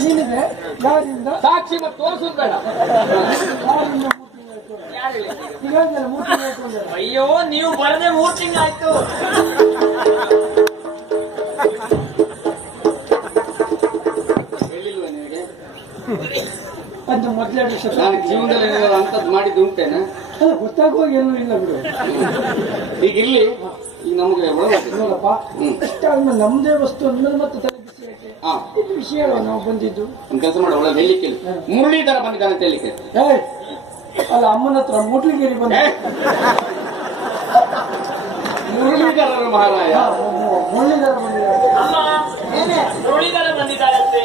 ನೀನಿದೆ ಯಾರಿಂದ ಸಾಕ್ಷಿ ಮತ್ತು ತೋರಿಸೋದು ಬೇಡ. ಅಯ್ಯೋ ನೀವು ಬರದೆ 3 ತಿಂಗಳಾಯ್ತು. ಹೇಳಿಲ್ವ ನಿನಗೆ? ಅಂತ ಮೊದಲೇ ನಾನು ಜೀವನದಲ್ಲಿ ಅಂತದ್ದು ಮಾಡಿದ್ದು ಉಂಟೇನಾ? ಅಲ್ಲ ಗೊತ್ತಾಗುವಾಗ ಏನೂ ಇಲ್ಲ ಬಿಡು. ಈಗ ಇಲ್ಲಿ ಈಗ ನಮ್ಗೆ ನೋಡಪ್ಪ, ಇಷ್ಟಾದ್ಮೇಲೆ ನಮ್ದೇ ವಸ್ತು ಅಂದ್ಮೇಲೆ ಮತ್ತೆ ತಲೆ ಬಿಸಿ ಯಾಕೆ? ಇದು ವಿಷಯ ನಾವು ಬಂದಿದ್ದು. ಒಂದು ಕೆಲಸ ಮಾಡ, ಒಳ್ಳೆ ಹೇಳಿಕೆ ಮುರಳೀಧರ ಬಂದಿದ್ದಾನೆ ಅಂತ ಹೇಳಿಕೆ. ಅಲ್ಲ, ಅಮ್ಮನ ಹತ್ರ ಮುಟ್ಲಿಗೇರಿ ಬಂದ ಮುರಳೀಧರರು ಮಹಾರಾಯ. ಮುರಳೀಧರ ಬಂದಿದ್ದಾರೆ. ಮುರಳೀಧರ ಬಂದಿದ್ದಾರಂತೆ.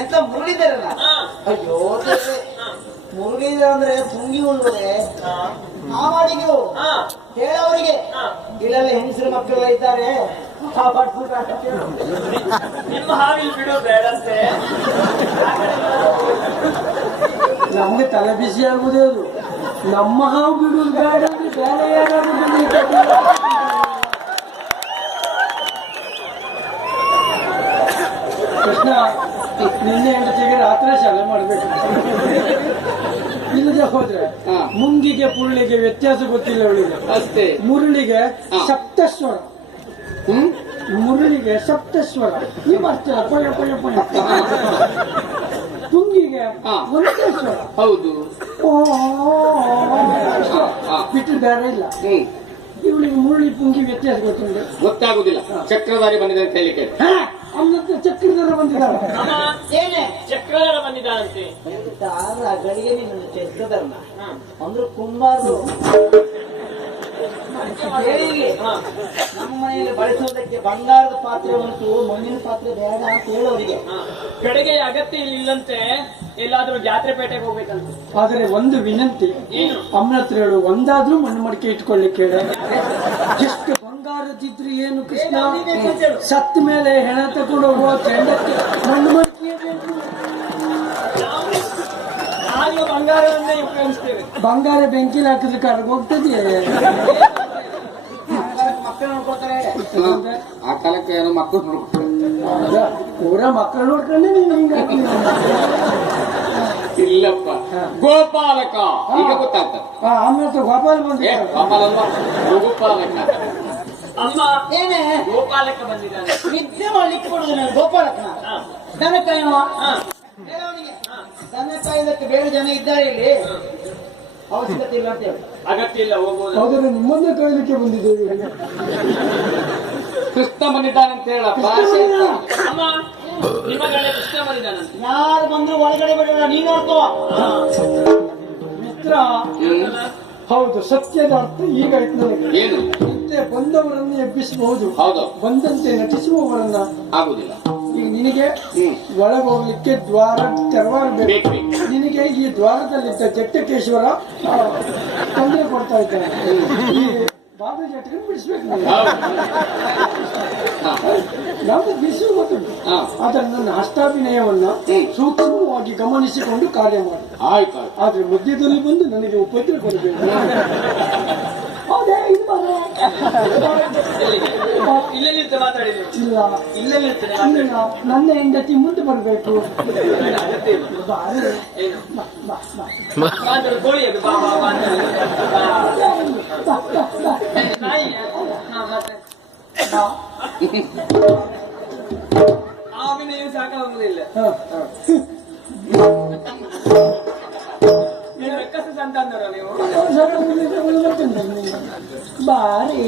ಎಂತ ಮುರಳೀಧರಲ್ಲ? ಅಯ್ಯೋ ಮುರುಳೀಧರ ಅಂದ್ರೆ ತುಂಗಿ ಉಳ್ಳುವೆ ನಾವಾಡಿಗೂ ಹೇಳೋರಿಗೆ ಇಲ್ಲೆಲ್ಲ ಹೆಂಗಸರು ಮಕ್ಕಳೆಲ್ಲ ಇದ್ದಾರೆ. ನಿಮ್ಮ ಹಾವಿಲ್ ಬಿಡೋ ಬೇಡಂತೆ. ನಮ್ಗೆ ತಲೆ ಬಿಸಿ ಆಗುದೇ ಅದು. ನಮ್ಮ ಹಾವು ಬಿಡುದು ಬೇಡ ಅಂದ್ರೆ ಬೇರೆ ಯಾರಾದ್ರೂ ಕೃಷ್ಣ, ನಿನ್ನೆ ಹೆಂಡತಿಗೆ ರಾತ್ರಿ ಶಾಲೆ ಮಾಡ್ಬೇಕು. ಇಲ್ಲದೆ ಹೋದ್ರೆ ಮುಂಗಿಗೆ ಪುರುಳಿಗೆ ವ್ಯತ್ಯಾಸ ಗೊತ್ತಿಲ್ಲ ಅವಳಿಗೆ ಅಷ್ಟೇ. ಮುರುಳಿಗೆ ಸಪ್ತಸ್ವರ, ಮುರುಳಿಗೆ ಸಪ್ತಸ್ವರ ಈ ಮಾಡ್ತೀರ ಪೊಯ ಪೊಯ ಪೊಯ. ತುಂಗಿಗೆ ಒಂದೇ ಸ್ವರ. ಹೌದು, ಬಿಟ್ಟು ಬೇರೆ ಇಲ್ಲ. ಇವಳಿಗೆ ಮುರುಳಿ ಪುಂಗಿ ವ್ಯತ್ಯಾಸ ಗೊತ್ತಾಗುದಿಲ್ಲ. ಚಕ್ರಧಾರಿ ಬಂದಿದೆ ಅಂತ ಹೇಳಿಕೆ. ಅವನತ್ರ ಚಕ್ರಧರ ಬಂದಿದ್ದಾಳೆ. ಏನೇ ಚಕ್ರಧರ ಬಂದಿದ್ದಾರಂತೆ. ಗಳಿಗೆ ನಿನ್ನ ಚಕ್ರಧರ್ಮ ಅಂದ್ರೆ ಕುಂಬಾರರು ನಮ್ಮ ಮನೆಯಲ್ಲಿ ಬಳಸುವುದಕ್ಕೆ ಬಂಗಾರದ ಪಾತ್ರೆ ಉಂಟು, ಮಣ್ಣಿನ ಪಾತ್ರೆ ಬೇಡ ಅಂತ ಹೇಳೋರಿಗೆ. ಕಡೆಗೆ ಅಗತ್ಯ ಇಲ್ಲಂತೆ. ಎಲ್ಲಾದ್ರೂ ಜಾತ್ರೆ ಪೇಟೆಗೆ ಹೋಗ್ಬೇಕಂತ. ಆದರೆ ಒಂದು ವಿನಂತಿ, ಅಮ್ಮನ ಹತ್ರ ಹೇಳು, ಒಂದಾದ್ರೂ ಮಣ್ಣು ಮಡಿಕೆ ಇಟ್ಕೊಳ್ಳಿಕ್ಕೆ ಹೇಳ. ಎಷ್ಟು ಬಂಗಾರದಿದ್ರು ಏನು ಕೃಷ್ಣ, ಸತ್ತ ಮೇಲೆ ಹೆಣ ತಗೊಂಡು ಹೋಗುವ ಕೆಂಡಕ್ಕೆ ಮಣ್ಣು ಮಡಿಕೆ ಬೇಕು. ನಾವು ಬಂಗಾರವನ್ನೇ ಉಪಯೋಗಿಸ್ತೇವೆ. ಬಂಗಾರ ಬೆಂಕಿಲಿ ಹಾಕಿದ್ರೆ ಕರಗ ಹೋಗ್ತದೆ. ಮಕ್ಕಳು ನೋಡ್ಕೊಳ್ತಾರೆ. ಆ ಕಾಲಕ್ಕೆ ಏನೋ ಮಕ್ಕಳು ನೋಡ್ಕೊಳ್ತಾರೆ. ಪೂರ ಮಕ್ಕಳು ನೋಡ್ಕೊಂಡೆ ನೀನು ಹಿಂಗ. ಇಲ್ಲಪ್ಪ, ಗೋಪಾಲಕ ಈಗ ಗೊತ್ತಾಗ್ತದೆ. ಅಮ್ಮನ ಹತ್ರ ಗೋಪಾಲ ಬಂದ. ಗೋಪಾಲ ಅಲ್ವಾ, ಗೋಪಾಲಕ. ಅಮ್ಮ ಏನೇ ಗೋಪಾಲಕ ಬಂದಿದ್ದಾನೆ. ನಿದ್ದೆ ಮಾಡ್ಲಿಕ್ಕೆ ಕೊಡುದು ನಾನು ಗೋಪಾಲಕನ. ದನ ಕಾಯುವ ಹೇಳೋನಿಗೆ ದನ ಕಾಯುವುದಕ್ಕೆ ಬೇರೆ ಜನ ಇದ್ದಾರೆ ಇಲ್ಲಿ, ಅವಶ್ಯಕತೆ ಇಲ್ಲ ಅಂತ ಹೇಳಿ. ಅಗತ್ಯ ಇಲ್ಲ, ಹೋಗ್ಬೋದು. ಹೌದ್ರೆ ನಿಮ್ಮನ್ನೇ ಕಾಯ್ಲಿಕ್ಕೆ ಬಂದಿದ್ದೇವೆ. ಕೃಷ್ಣ ಬಂದಿದ್ದಾನೆ ಅಂತ ಹೇಳಪ್ಪ. ಅಮ್ಮ ನಿಮ್ಮ ಕಡೆ ಕೃಷ್ಣ ಬಂದಿದ್ದಾನಂತೆ. ಯಾರು ಬಂದ್ರು ಒಳಗಡೆ ಬಿಡೋಣ, ನೀನ್ ನೋಡ್ಕೋ. ಮಿತ್ರ, ಹೌದು, ಸತ್ಯದ ಅರ್ಥ ಈಗ ಆಯ್ತು ನನಗೆ. ಏನು? ನಿತ್ಯ ಬಂದವರನ್ನು ಎಬ್ಬಿಸಬಹುದು, ಹೌದು, ಬಂದಂತೆ ನಟಿಸುವವರನ್ನ ಆಗುದಿಲ್ಲ. ಈಗ ನಿನಗೆ ಒಳಗೆ ಹೋಗ್ಲಿಕ್ಕೆ ದ್ವಾರ ತೆರವಾಗಬೇಕು. ನಿನಗೆ ಈ ದ್ವಾರದಲ್ಲಿದ್ದ ಜಟ್ಟಕೇಶ್ವರ ತೊಂದರೆ ಕೊಡ್ತಾ ಇದ್ದಾನೆ. ಈ ಬಾಬಾ ಜಟ್ಟಕನ್ನು ಬಿಡಿಸ್ಬೇಕು. ನಾವು ಬಿಡಿಸುವ ಗೊತ್ತುಂಟು. ಆದರೆ ನನ್ನ ಹಸ್ತಾಭಿನಯವನ್ನ ಸೂಕ್ಷ್ಮವಾಗಿ ಗಮನಿಸಿಕೊಂಡು ಕಾರ್ಯ ಮಾಡಿ. ಆಯ್ತು. ಆದ್ರೆ ಮಧ್ಯದಲ್ಲಿ ಬಂದು ನನಗೆ ಉಪದ್ರ ಕೊಡಬೇಕು. ಇಲ್ಲೇ ನಿಂತು ಮಾತಾಡಿದ್ರು. ಇಲ್ಲ, ಇಲ್ಲೇ ನಿಲ್ತೇನೆ. ನನ್ನ ಹೆಂಡತಿ ಮುಂದೆ ಬರಬೇಕು. ಕೋಳಿ ಅದು ಬಾಬಾ ಅಭಿನಯ ಸಾಕಾಗುದಿಲ್ಲ. ನೀವು ರಕ್ಕಸ ಸಂತಾನರ ನೀವು ಬಾರಿ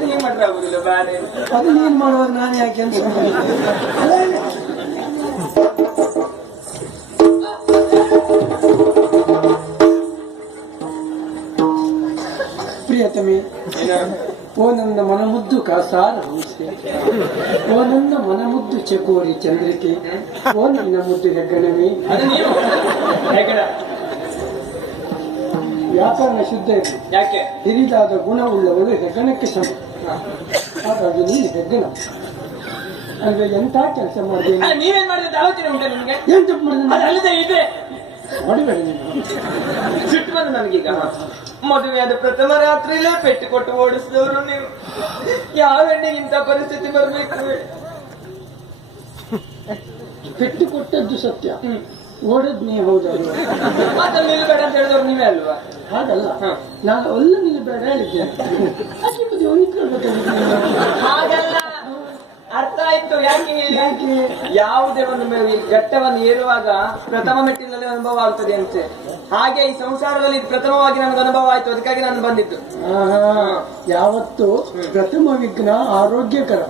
ನೀನ್ ಮಾಡ್ರೆ ಆಗುದಿಲ್ಲ. ಬಾರಿ ಅದು ನೀನ್ ಮಾಡುವಾಗ ನಾನು ಯಾಕೆ ಅಂತ. ಪ್ರಿಯತಮೆ, ಓ ನನ್ನ ಮನಮುದ್ದು ಕಾಸಾರ ಹಂಸೆ, ಓ ನನ್ನ ಮನಮುದ್ದು ಚಕೋರಿ ಚಂದ್ರಿಕೆ, ಓ ನನ್ನ ಮುದ್ದು ಹೆಗ್ಗಣವೇ. ಅದು ನೀವು ಹೆಗ್ಗಣ. ವ್ಯಾಕರಣ ಶುದ್ಧ ಇದೆ. ಯಾಕೆ? ಹಿರಿದಾದ ಗುಣವುಳ್ಳವಳು ಹೆಗ್ಗಣಕ್ಕೆ ಸಮ. ಹಾಗಾಗಿ ನೀನು ಹೆಗ್ಗಣ ಅಂದ್ರೆ ಎಂತ ಕೆಲಸ ಮಾಡಿದೆ. ನೀವೇನ್ ಮಾಡಿದ್ರೆ ಆಲೋಚನೆ ಉಂಟು ನಿಮ್ಗೆ? ಏನ್ ತಪ್ಪು ಮಾಡಿದೆ? ಅದಲ್ಲದೆ ಇದೆ ಮಾಡಿಬೇಡ ನೀನು. ಸಿಟ್ಟು ಬಂದು ನನಗೀಗ. ಮದುವೆಯಾದ ಪ್ರಥಮ ರಾತ್ರಿಲೇ ಪೆಟ್ಟು ಕೊಟ್ಟು ಓಡಿಸಿದವರು ನೀವು. ಯಾವ ಹೆಣ್ಣಿಗೆ ಇಂಥ ಪರಿಸ್ಥಿತಿ ಬರ್ಬೇಕು? ಪೆಟ್ಟು ಕೊಟ್ಟದ್ದು ಸತ್ಯ, ಓಡದ್ ನೀ ಹೌದಲ್ವ? ಮತ್ತೆ ನಿಲ್ಬೇಡ ಅಂತ ಹೇಳಿದವ್ರು ನೀವೇ ಅಲ್ವಾ? ಹಾಗಲ್ಲ, ನಾನು ಅಲ್ಲ ನಿಲ್ಬೇಡ ಹೇಳಿದ್ದೇನೆ. ಅದ್ರ ಬಗ್ಗೆ ಹಾಗಲ್ಲ, ಅರ್ಥ ಆಯ್ತು. ಯಾಕೆ ಹೇಳಿ? ಯಾವುದೇ ಒಂದು ಘಟ್ಟವನ್ನು ಏರುವಾಗ ಪ್ರಥಮ ಮೆಟ್ಟಿನಲ್ಲಿ ಅನುಭವ ಆಗ್ತದೆ ಅಂತೆ. ಹಾಗೆ ಈ ಸಂಸಾರದಲ್ಲಿ ಪ್ರಥಮವಾಗಿ ನನಗೆ ಅನುಭವ ಆಯ್ತು, ಅದಕ್ಕಾಗಿ ನಾನು ಬಂದಿದ್ದು. ಯಾವತ್ತು ಪ್ರಥಮ ವಿಘ್ನ ಆರೋಗ್ಯಕರ,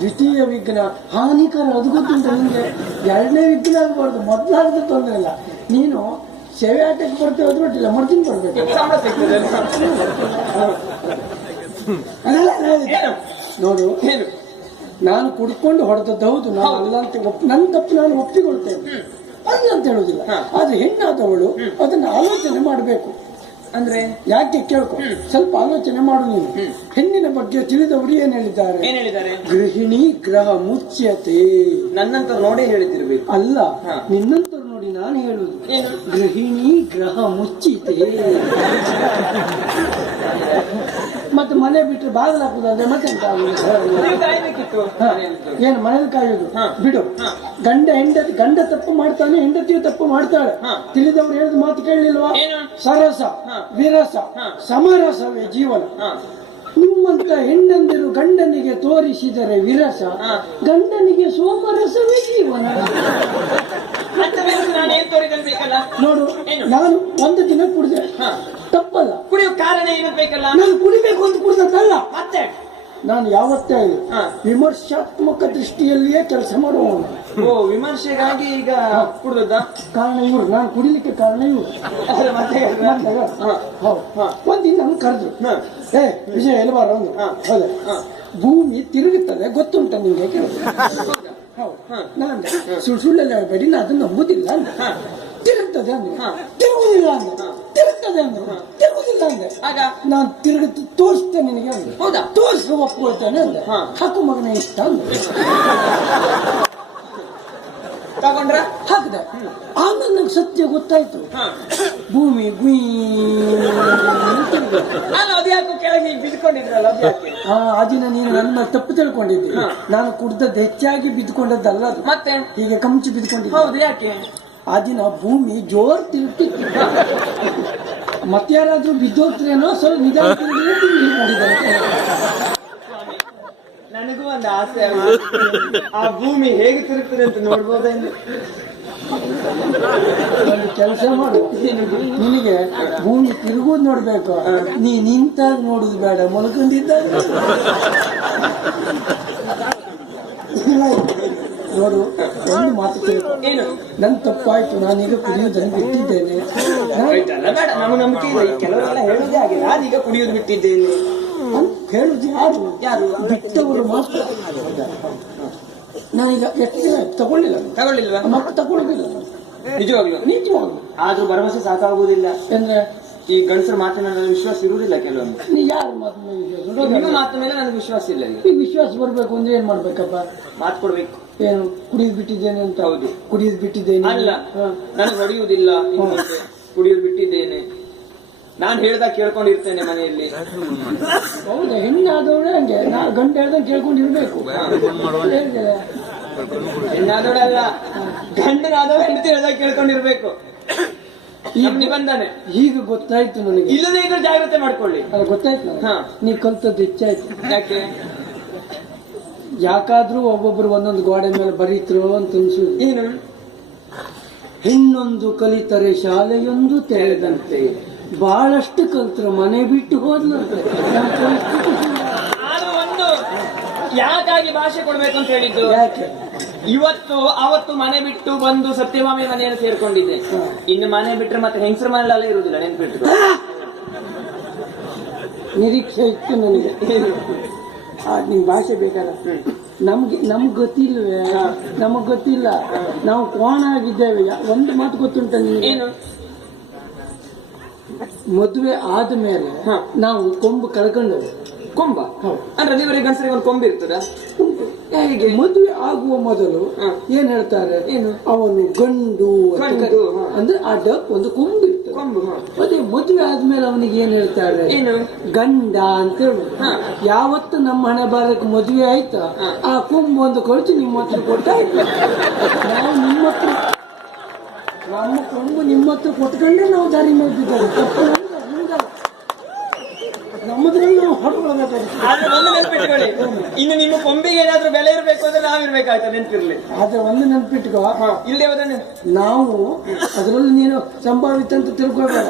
ದ್ವಿತೀಯ ವಿಘ್ನ ಹಾನಿಕರ. ಅದು ಗೊತ್ತುಂಟ ನಿಮ್ಗೆ. ಎರಡನೇ ವಿಘ್ನ ಆಗ್ಬಾರ್ದು, ಮೊದ್ಲಾದ್ರೆ ತೊಂದರೆ ಇಲ್ಲ. ನೀನು ಸೇವೆ ಆಟಕ್ಕೆ ಬರ್ತೇವೆ ಅದ್ ಬಿಟ್ಟಿಲ್ಲ, ಮರ್ತೀನಿ ಬರ್ಬೇಕು. ಸಂಬಳ ಸಿಗ್ತದೆ ನೋಡು, ಏನು? ನಾನು ಕುಡ್ಕೊಂಡು ಹೊಡೆದದ್ದು ಹೌದು, ನಾನು ಅಲ್ಲ ಅಂತ ನನ್ನ ತಪ್ಪು ನಾನು ಒಪ್ಪಿಕೊಳ್ತೇನೆ, ಅಲ್ಲ ಅಂತ ಹೇಳುದಿಲ್ಲ. ಆದ್ರೆ ಹೆಣ್ಣಾದವಳು ಅದನ್ನ ಆಲೋಚನೆ ಮಾಡಬೇಕು. ಅಂದ್ರೆ ಯಾಕೆ ಕೇಳ್ಕೊ, ಸ್ವಲ್ಪ ಆಲೋಚನೆ ಮಾಡು ನೀನು. ಹೆಣ್ಣಿನ ಬಗ್ಗೆ ತಿಳಿದವರು ಏನ್ ಹೇಳಿದ್ದಾರೆ? ಏನ್ ಹೇಳಿದ್ದಾರೆ? ಗೃಹಿಣಿ ಗ್ರಹ ಮುಚ್ಯತೆ. ನನ್ನಂತ ನೋಡಿ ಹೇಳಿದಿರ್ಬೇಕು. ಅಲ್ಲ, ನಿನ್ನಂತರು ನೋಡಿ ನಾನು ಹೇಳುದು. ಗೃಹಿಣಿ ಗ್ರಹ ಮುಚ್ಚಿತೆ. ಮತ್ತೆ ಮನೆ ಬಿಟ್ಟರೆ ಬಾಗಿಲು ಹಾಕುದಂದ್ರೆ ಮತ್ತೆ ಎಂತ ಕಾಯ್ಬೇಕಿತ್ತು. ಏನು ಮನೇಲಿ ಕಾಯುದು? ಬಿಡು. ಗಂಡ ತಪ್ಪು ಮಾಡ್ತಾನೆ, ಹೆಂಡತಿಯು ತಪ್ಪು ಮಾಡ್ತಾಳೆ. ತಿಳಿದವರು ಹೇಳಿದ ಮಾತು ಕೇಳಲಿಲ್ವಾ? ಸರಸ ವಿರಸ ಸಮರಸವೇ ಜೀವನ. ನಿಮ್ಮಂತ ಹೆಣ್ಣಂದಿರು ಗಂಡನಿಗೆ ತೋರಿಸಿದರೆ ವಿರಸ, ಗಂಡನಿಗೆ ಸೋಮರಸವೇ ಜೀವನ. ನೋಡು, ನಾನು ಒಂದು ದಿನ ಕುಡಿದೆ, ತಪ್ಪಲ್ಲ. ಕುಡಿಯೋ ಕಾರಣ ಏನು ಬೇಕಲ್ಲ? ನಾನು ಕುಡಿಬೇಕು ಅಂತ ಕುಡಿದಲ್ಲ. ಮತ್ತೆ ನಾನು ಯಾವತ್ತೇ ವಿಮರ್ಶಾತ್ಮಕ ದೃಷ್ಟಿಯಲ್ಲಿಯೇ ಕೆಲಸ ಮಾಡುವವನು. ಓ, ವಿಮರ್ಶೆಗಾಗಿ ಈಗ ಕುಡಿದ ಕಾರಣ ಇವರು, ನಾನು ಕುಡಿಲಿಕ್ಕೆ ಕಾರಣ ಇವರು. ಒಂದಿನ ನಾನು ಕರೆದ್ರು, ವಿಜಯ ಎಲ್ವಾರ ಒಂದು. ಹೌದ, ಭೂಮಿ ತಿರುಗುತ್ತದೆ ಗೊತ್ತುಂಟ ನಿಮ್ಗೆ? ಕೇಳಿದ್ರು. ಹೌದು, ನಾನು ಸುಳ್ಳೆಲ್ಲ ಹೇಳ್ಬೇಡಿ, ನಾನು ಅದನ್ನು ನಂಬುದಿಲ್ಲ ಅಂದ್ರೆ. ತಿರುಗ್ತದೆ ಅಂದ್ರೆ ತಿರುಗುದಿಲ್ಲ ಅಂದ್ರೆ, ತಿರುಗ್ತದೆ ಅಂದ್ರೆ ತಿರುಗುದಿಲ್ಲ ಅಂದ್ರೆ ನಾನು ತಿರುಗಿ ತೋರಿಸ್ತೇನೆ ನಿನಗೆ ಅಂದ್ರೆ. ಹೌದಾ? ತೋರಿಸಿ ಒಪ್ಕೊಳ್ತೇನೆ ಅಂದ್ರೆ. ಹಾಕು ಮಗನ ಇಷ್ಟ ಅಂದ್ರೆ ತಗೊಂಡ್ರ ಹಾಕಿದೆ. ಆಮೇಲೆ ನಂಗೆ ಸತ್ಯ ಗೊತ್ತಾಯ್ತು. ಭೂಮಿ ಗುಯ್ ನಾನು ಅದ್ಯಾಕೋ ಕೆಳಗೆ ಬಿದ್ಕೊಂಡಿದ್ರಲ್ಲ, ಆ ದಿನ ನೀನು ನನ್ನ ತಪ್ಪು ತಿಳ್ಕೊಂಡಿದ್ದೆ. ನಾನು ಕುಡ್ದದ್ದು ಹೆಚ್ಚಾಗಿ ಬಿದ್ದುಕೊಂಡದ್ದಲ್ಲ ಅದು, ಮತ್ತೆ ಹೀಗೆ ಕಂಚು ಬಿದ್ದುಕೊಂಡಿದ್ದೆ. ಹೌದು, ಯಾಕೆ? ಆ ದಿನ ಭೂಮಿ ಜೋರ್ ತಿರುಗ್ತಿತ್ತು. ಮತ್ತೆ ಯಾರಾದ್ರೂ ಬಿದ್ದೋಗ್ತರೇನೋ ಸ್ವಲ್ಪ ನಿಧಾನ ಮಾಡಿದ್ದಾರೆ. ನನಗೂ ಒಂದು ಆಸೆ, ಆ ಭೂಮಿ ಹೇಗೆ ತಿರುಗ್ತದೆ ಅಂತ ನೋಡ್ಬೋದೇನು? ಒಂದು ಕೆಲಸ ಮಾಡು, ನಿನಗೆ ಭೂಮಿ ತಿರುಗುವುದು ನೋಡ್ಬೇಕು, ನೀ ನಿಂತಾಗ ನೋಡುದು ಬೇಡ, ಮಲ್ಕೊಂಡಿದ್ದಾಗ ನೋಡು. ಒಂದು ಮಾತು ಕೇಳ್ಕೊ, ನನ್ ತಪ್ಪಾಯ್ತು, ನಾನೀಗ ಕುಡಿಯುವುದನ್ನು ಬಿಟ್ಟಿದ್ದೇನೆ. ಬೇಡ, ನಮ್ಮ ನಂಬಿಕೆ ಇಲ್ಲ. ಕೆಲವರೆಲ್ಲ ಹೇಳುದೇ ಹಾಗೆ, ನಾನೀಗ ಕುಡಿಯೋದು ಬಿಟ್ಟಿದ್ದೇನೆ ಹೇಳುದು ಯಾರು? ಯಾರು ಬಿಟ್ಟವರು ಮಾತ್ರ. ನಾನೀಗ ಎಷ್ಟು ದಿನ ತಗೊಳ್ಳಿಲ್ವಾ? ಮತ್ತೆ ತಗೊಳ್ಳುದಿಲ್ಲ. ನಿಜವಾಗ್ಲು ಆದ್ರೂ ಭರವಸೆ ಸಾಕಾಗುವುದಿಲ್ಲ. ಅಂದ್ರೆ ಈ ಗಂಡಸರ ಮಾತಿನ ವಿಶ್ವಾಸ ಇರುವುದಿಲ್ಲ ಕೆಲವೊಮ್ಮೆ. ನೀ ಯಾರು ಮಾತು ನಿಮ್ಮ ಮಾತು ಮೇಲೆ ನನಗೆ ವಿಶ್ವಾಸ ಇಲ್ಲ. ಈ ವಿಶ್ವಾಸ ಬರ್ಬೇಕು ಅಂದ್ರೆ ಏನ್ ಮಾಡ್ಬೇಕಪ್ಪ? ಮಾತು ಕೊಡ್ಬೇಕು. ಏನು ಕುಡಿಯೋದು ಬಿಟ್ಟಿದ್ದೇನೆ ಅಂತ? ಹೌದು, ಕುಡಿಯೋದು ಬಿಟ್ಟಿದ್ದೇನೆ ಅಲ್ಲ, ನನಗೆ ಹೊಡೆಯುವುದಿಲ್ಲ, ಕುಡಿಯೋದು ಬಿಟ್ಟಿದ್ದೇನೆ. ನಾನು ಹೇಳ್ದಾಗ ಕೇಳ್ಕೊಂಡಿರ್ತೇನೆ ಮನೆಯಲ್ಲಿ. ಹೌದಾ? ಹೆಣ್ಣಾದವಳೆ ಹಂಗೆ, ಗಂಟೆ ಹೇಳ್ದಂಗೆ ಕೇಳ್ಕೊಂಡಿರ್ಬೇಕು. ಹೆಣ್ಣಾದವಳಲ್ಲ, ಗಂಡನಾದವ ಹೆಂಡತಿ ಹೇಳ್ದಾಗ ಕೇಳ್ಕೊಂಡಿರ್ಬೇಕು. ಈ ನಿಬಂಧನೆ ಈಗ ಗೊತ್ತಾಯ್ತು ನನಗೆ. ಇಲ್ಲದೇ ಇದ್ರೆ ಜಾಗ್ರತೆ ಮಾಡ್ಕೊಳ್ಳಿ. ಅದು ಗೊತ್ತಾಯ್ತು. ನೀ ಕಲ್ತದ್ದು ಹೆಚ್ಚಾಯ್ತು. ಯಾಕೆ? ಯಾಕಾದ್ರೂ ಒಬ್ಬೊಬ್ರು ಒಂದೊಂದು ಗೋಡೆ ಮೇಲೆ ಬರೀತ್ರು ಅಂತ ಅನ್ಸುದು. ಏನು? ಹೆಣ್ಣೊಂದು ಕಲಿತರೆ ಶಾಲೆಯೊಂದು ತೆರೆದಂತೆ, ಬಹಳಷ್ಟು ಕಲ್ತರು ಮನೆ ಬಿಟ್ಟು ಹೋದ್ಲಂತೆ. ಆದ್ರೂ ಒಂದು ಯಾಕಾಗಿ ಭಾಷೆ ಕೊಡ್ಬೇಕು ಅಂತ ಹೇಳಿದ್ದು? ಯಾಕೆ? ಅವತ್ತು ಮನೆ ಬಿಟ್ಟು ಬಂದು ಸತ್ಯಭಾಮಿ ಮನೆಯನ್ನು ಸೇರ್ಕೊಂಡಿದ್ದೆ. ಇನ್ನು ಮನೆ ಬಿಟ್ರೆ ಮತ್ತೆ ಹೆಂಗಸರ ಮನೆಯಲ್ಲ ಇರುವುದಿಲ್ಲ, ನೆನ್ಪಿಟ್ಟು. ನಿರೀಕ್ಷೆ ಇತ್ತು ನನಗೆ. ನಿಮ್ ಭಾಷೆ ಬೇಕಲ್ಲ. ನಮ್ಗ್ ಗೊತ್ತಿಲ್ವೇ? ನಮಗ್ ಗೊತ್ತಿಲ್ಲ, ನಾವು ಕೋಣ ಆಗಿದ್ದೇವೆ. ಒಂದು ಮಾತು ಗೊತ್ತುಂಟ ನಿಮಗೆ? ಮದುವೆ ಆದ್ಮೇಲೆ ನಾವು ಕೊಂಬು ಕಳ್ಕೊಂಡು. ಕೊಂಬ ಅಂದ್ರೆ ನೀವರಿಗೆ ಗಂಡಸರಿಗೆ ಒಂದು ಕೊಂಬು ಇರ್ತದ? ಹೇಗೆ? ಮದುವೆ ಆಗುವ ಮೊದಲು ಏನ್ ಹೇಳ್ತಾರೆ? ಏನು? ಅವನು ಗಂಡು ಅಂದ್ರೆ ಆ ಡಕ್ ಒಂದು ಕೊಂಬು ಇರ್ತದೆ. ಕೊಂಬು ಅದೇ ಮದುವೆ ಆದ್ಮೇಲೆ ಅವನಿಗೆ ಏನ್ ಹೇಳ್ತಾರೆ? ಏನು? ಗಂಡ ಅಂತ ಹೇಳುದು. ಯಾವತ್ತು ನಮ್ಮ ಹಣೆ ಬಾರಕ್ಕೆ ಮದುವೆ ಆಯ್ತಾ ಆ ಕೊಂಬು ಒಂದು ಕೊಡ್ತು ನಿಮ್ಮ ಹತ್ರ ಕೊಟ್ಟಾಯ್ತು. ನಾವು ನಿಮ್ಮ ಹತ್ರ ನಮ್ಮ ಕೊಂಬು ನಿಮ್ಮ ಹತ್ರ ಕೊಟ್ಕೊಂಡ್ರೆ ನಾವು ದಾರಿ ಮಾಡಿದ್ದಾರೆ. ನಮ್ಮದ್ರಲ್ಲಿ ನಾವು ಹೊರಗೊಳ್ಬೇಕಾಗುತ್ತೆ. ಆದ್ರೆ ಒಂದು ನೆನಪಿಟ್ಕೊಳ್ಳಿ, ಇನ್ನು ನಿಮ್ಮ ಕೊಂಬಿಗೆ ಏನಾದ್ರೂ ಬೆಲೆ ಇರ್ಬೇಕು ಅಂದ್ರೆ ನಾವಿರ್ಬೇಕಾಯ್ತಾ, ನೆನಪಿರ್ಲಿ. ಆದ್ರೆ ಒಂದು ನೆನ್ಪಿಟ್ಕೋ, ಇಲ್ಲದೆ ಹೋದ್ರೆ ನಾವು ಅದರಲ್ಲಿ ನೀನು ಸಂಭಾವಿತ ಅಂತ ತಿಳ್ಕೊಳ್ಬೇಡ.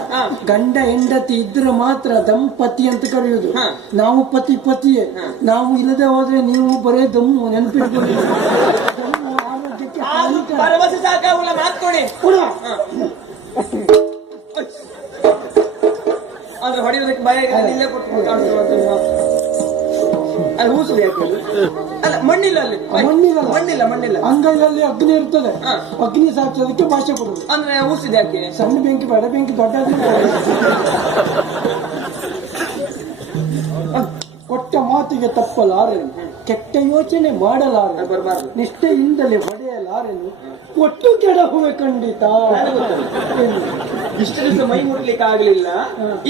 ಗಂಡ ಹೆಂಡತಿ ಇದ್ರೆ ಮಾತ್ರ ದಂಪತಿ ಅಂತ ಕರೆಯುವುದು. ನಾವು ಪತಿಯೇ. ನಾವು ಇಲ್ಲದೆ ಹೋದ್ರೆ ನೀವು ಬರೇ ದಮ್ಮು. ನೆನಪಿಟ್ಕೊಳ್ಳಿ, ದಮ್ಮು ಆರೋಗ್ಯಕ್ಕೆ ಹಾನಿಕರ. ಭರವಸೆ ಸಾಕಾಗುಲ್ಲ, ಮಾತ್ಕೊಡಿ. ಅಂದ್ರೆ ಹೊಡೆಯೋದಕ್ಕೆ ಭಯ ಇಲ್ಲೇ ಕೊಟ್ಟು ಅಲ್ಲಿ ಹೂಸುದು ಯಾಕೆ? ಅಲ್ಲ, ಮಣ್ಣಿಲ್ಲ ಅಲ್ಲಿ. ಮಣ್ಣಿಲ್ಲ. ಅಂಗೈಯಲ್ಲಿ ಅಗ್ನಿ ಇರ್ತದೆ. ಅಗ್ನಿ ಸಾಚೋದಕ್ಕೆ ಭಾಷೆ ಕೊಡುದು. ಅಂದ್ರೆ ಹೂಸಿದ ಯಾಕೆ? ಸಣ್ಣ ಬೆಂಕಿ ಬೇಡ, ಬೆಂಕಿ ದೊಡ್ಡ ಕೊಟ್ಟ ಮಾತಿಗೆ ತಪ್ಪಲಾರೆನು, ಕೆಟ್ಟ ಯೋಚನೆ ಮಾಡಲಾರೆ, ಬರಬಾರ್ದು. ನಿಷ್ಠೆಯಿಂದಲೇ ಹೊಡೆಯಲಾರೆನು, ಒಟ್ಟು ಕೆಡಹುವೆ ಖಂಡಿತ. ಇಷ್ಟು ದಿವಸ ಮೈ ಮುಟ್ಲಿಕ್ಕೆ ಆಗ್ಲಿಲ್ಲ,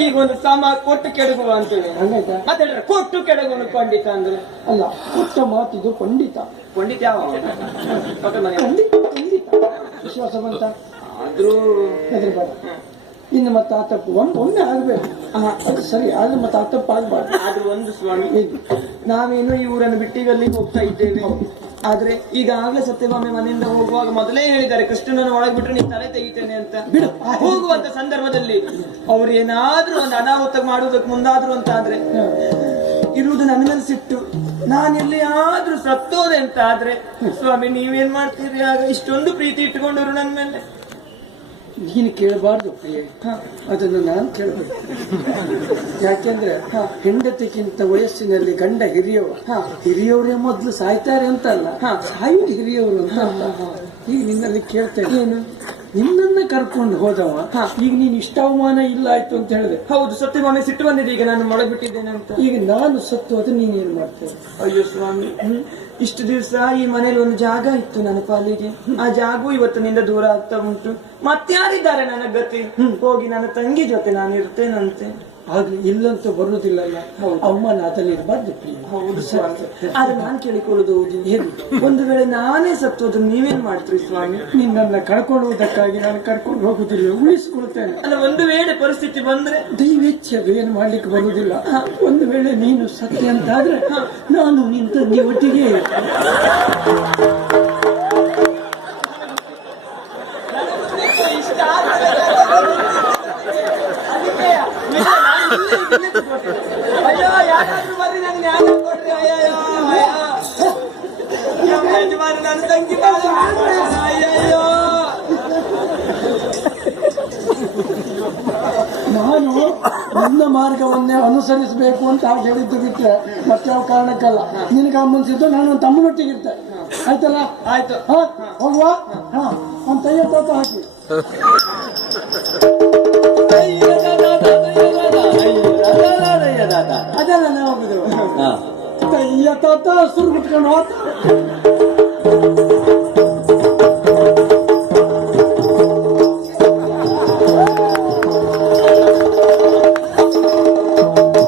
ಈಗ ಒಂದು ಸಮ ಕೊಟ್ಟು ಕೆಡಗುವ ಅಂತೇಳಿ. ಹಂಗಾಯ್ತಾ? ಮತ್ತೆ ಕೊಟ್ಟು ಕೆಡಗುವ ಖಂಡಿತ ಅಂದ್ರೆ ಅಲ್ಲ, ಕೊಟ್ಟ ಮಾತಿದು ಪಂಡಿತ. ಪಂಡಿತ ಯಾವ ಖಂಡಿತ ವಿಶ್ವಾಸ ಬಂತ ಆದ್ರೂ ಹೆದರ್ಬೇಡ. ಇನ್ನು ಮತ್ತೆ ಆ ತಪ್ಪು ಒಮ್ಮೆ ಆಗ್ಬೇಕು. ಅದು ಸರಿ, ಆದ್ರೆ ಮತ್ತೆ ಆ ತಪ್ಪು ಆಗ್ಬಾರ್ದು. ಆದ್ರೂ ಒಂದು ಸ್ವಾಮಿ, ನಾವೇನು ಈ ಊರನ್ನು ಬಿಟ್ಟು ಅಲ್ಲಿಗೆ ಹೋಗ್ತಾ ಇದ್ದೇವೆ. ಆದ್ರೆ ಈಗಾಗಲೇ ಸತ್ಯಭಾಮೆ ಮನೆಯಿಂದ ಹೋಗುವಾಗ ಮೊದಲೇ ಹೇಳಿದ್ದಾರೆ, ಕೃಷ್ಣನನ್ನು ಒಳಗೆ ಬಿಟ್ಟರೆ ನೀನು ತಲೆ ತೆಗಿತೇನೆ ಅಂತ. ಬಿಡು. ಹೋಗುವಂತ ಸಂದರ್ಭದಲ್ಲಿ ಅವ್ರು ಏನಾದ್ರೂ ಒಂದು ಅನಾಹುತ ಮಾಡುವುದಕ್ಕೆ ಮುಂದಾದ್ರು ಅಂತ ಆದ್ರೆ ಇರುವುದು ನನ್ನ ಮೇಲೆ ಸಿಟ್ಟು. ನಾನೆಲ್ಲಿಯಾದ್ರೂ ಸತ್ತೋದೆ ಅಂತ ಆದ್ರೆ ಸ್ವಾಮಿ ನೀವೇನ್ ಮಾಡ್ತೀರಿ? ಆಗ ಇಷ್ಟೊಂದು ಪ್ರೀತಿ ಇಟ್ಟುಕೊಂಡರು ನನ್ನ ಮೇಲೆ. ನೀನು ಕೇಳಬಾರ್ದು ಪ್ರಿಯೆ, ಅದನ್ನು ನಾನು ಕೇಳಬೇಕು. ಯಾಕೆಂದ್ರೆ ಹೆಂಡತಿಗಿಂತ ವಯಸ್ಸಿನಲ್ಲಿ ಗಂಡ ಹಿರಿಯವರೇ ಮೊದಲು ಸಾಯ್ತಾರೆ ಅಂತಲ್ಲ, ಸಾಯುವುದು ಹಿರಿಯವರು ಅಂತ. ಈಗ ನಿನ್ನಲ್ಲಿ ಕೇಳ್ತೇನೆ, ಏನು ನಿನ್ನನ್ನ ಕರ್ಕೊಂಡು ಹೋದವ ಈಗ ನೀನು ಇಷ್ಟ ಅವಮಾನ ಇಲ್ಲ ಆಯ್ತು ಅಂತ ಹೇಳಿದೆ. ಹೌದು, ಸತ್ಯಭಾಮೆ ಸಿಟ್ಟು ಬಂದಿದೆ ಈಗ ನಾನು ಮೊಳಬಿಟ್ಟಿದ್ದೇನೆ ಅಂತ. ಈಗ ನಾನು ಸತ್ತು ಅದು ನೀನ್ ಏನ್ ಮಾಡ್ತೇವೆ? ಅಯ್ಯೋ ಸ್ವಾಮಿ, ಇಷ್ಟು ದಿವಸ ಈ ಮನೇಲಿ ಒಂದು ಜಾಗ ಇತ್ತು ನನ್ನ ಪಾಲಿಗೆ. ಆ ಜಾಗವು ಇವತ್ತಿನಿಂದ ದೂರ ಆಗ್ತಾ ಉಂಟು. ಮತ್ಯಾರಿದ್ದಾರೆ ನನ್ನ ಗತಿ? ಹೋಗಿ ನನ್ನ ತಂಗಿ ಜೊತೆ ನಾನು ಇರ್ತೇನಂತೆ. ಆಗ್ಲಿ, ಇಲ್ಲಂತೂ ಬರುವುದಿಲ್ಲ. ಅಮ್ಮನ ಅದಲ್ಲಿ ಇರಬಾರ್ದು. ಹೌದು ಸ್ವಾಮಿ, ಆದ್ರೆ ನಾನು ಕೇಳಿಕೊಳ್ಳುದು ಏನು, ಒಂದು ವೇಳೆ ನಾನೇ ಸತ್ತೋದು ನೀವೇನ್ ಮಾಡ್ತೀರಿ ಸ್ವಾಮಿ? ನಿನ್ನನ್ನ ಕಳ್ಕೊಳ್ಳುವುದಕ್ಕಾಗಿ ನಾನು ಕರ್ಕೊಂಡು ಹೋಗುದಿಲ್ಲ, ಉಳಿಸಿಕೊಳ್ತೇನೆ. ಅಲ್ಲ, ಒಂದು ವೇಳೆ ಪರಿಸ್ಥಿತಿ ಬಂದ್ರೆ ದೈವೇಚ್ಛೆ, ಅದು ಏನು ಮಾಡ್ಲಿಕ್ಕೆ ಬರುವುದಿಲ್ಲ. ಒಂದು ವೇಳೆ ನೀನು ಸತ್ಯ ಅಂತಾದ್ರೆ ನಾನು ನಿನ್ನ ತಂಗಿ ಒಟ್ಟಿಗೆ ಅಯ್ಯೋ, ಯಾರಾದ್ರೂ ಬರ್ರಿ, ನನಗೆ ನ್ಯಾಯ ಕೊಡ್ರಿ. ಅಯ್ಯೋ ಯಜಮಾನ, ನನ್ನ ತಂಗಿ ಅಯ್ಯಯ್ಯೋ. ನಾನು ನನ್ನ ಮಾರ್ಗವನ್ನೇ ಅನುಸರಿಸಬೇಕು ಅಂತ ಹಾಗೆ ಹೇಳಿದ್ದು ಬಿಟ್ರೆ ಮತ್ತೆ ಯಾವ ಕಾರಣಕ್ಕಲ್ಲ. ನಿನಗೆ ಅಮ್ಮನ್ಸಿದ್ದು ನಾನು ತಮ್ಮನೊಟ್ಟಿಗೆ ಇರ್ತೇನೆ, ಆಯ್ತಲ್ಲ? ಆಯ್ತು, ಹೋಗುವ. ಒಂದು ತಯ್ಯ ಹಾಕಿ ಅದೆಲ್ಲ ನಾವು ಹೋಗುದು. ತಯ್ಯ ತಾತ ಸುರು ಬಿಟ್ಕೊಂಡು ಹೋಗ್ತಾ